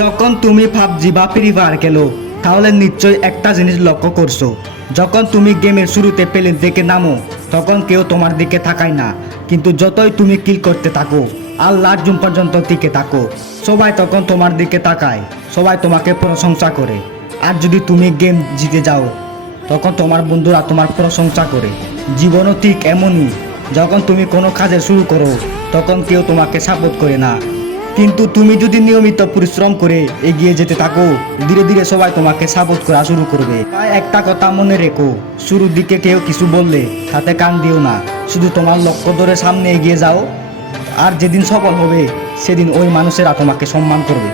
যখন তুমি পাবজি বা ফ্রি ফায়ার খেলো তাহলে নিশ্চয়ই একটা জিনিস লক্ষ্য করছো। যখন তুমি গেমের শুরুতে প্লেন থেকে নামো তখন কেউ তোমার দিকে তাকায় না, কিন্তু যতই তুমি কিল করতে থাকো আল্লাহর জুম পর্যন্ত টিকে থাকো, সবাই তখন তোমার দিকে তাকায়, সবাই তোমাকে প্রশংসা করে। আর যদি তুমি গেম জিতে যাও তখন তোমার বন্ধুরা তোমার প্রশংসা করে। জীবনও ঠিক এমনই, যখন তুমি কোনো কাজের শুরু করো তখন কেউ তোমাকে সাপোর্ট করে না, কিন্তু তুমি যদি নিয়মিত পরিশ্রম করে এগিয়ে যেতে থাকো ধীরে ধীরে সবাই তোমাকে সাপোর্ট করা শুরু করবে। তাই একটা কথা মনে রেখো, শুরুর দিকে কেউ কিছু বললে তাতে কান দিও না, শুধু তোমার লক্ষ্য ধরে সামনে এগিয়ে যাও। আর যেদিন সফল হবে সেদিন ওই মানুষেরা তোমাকে সম্মান করবে।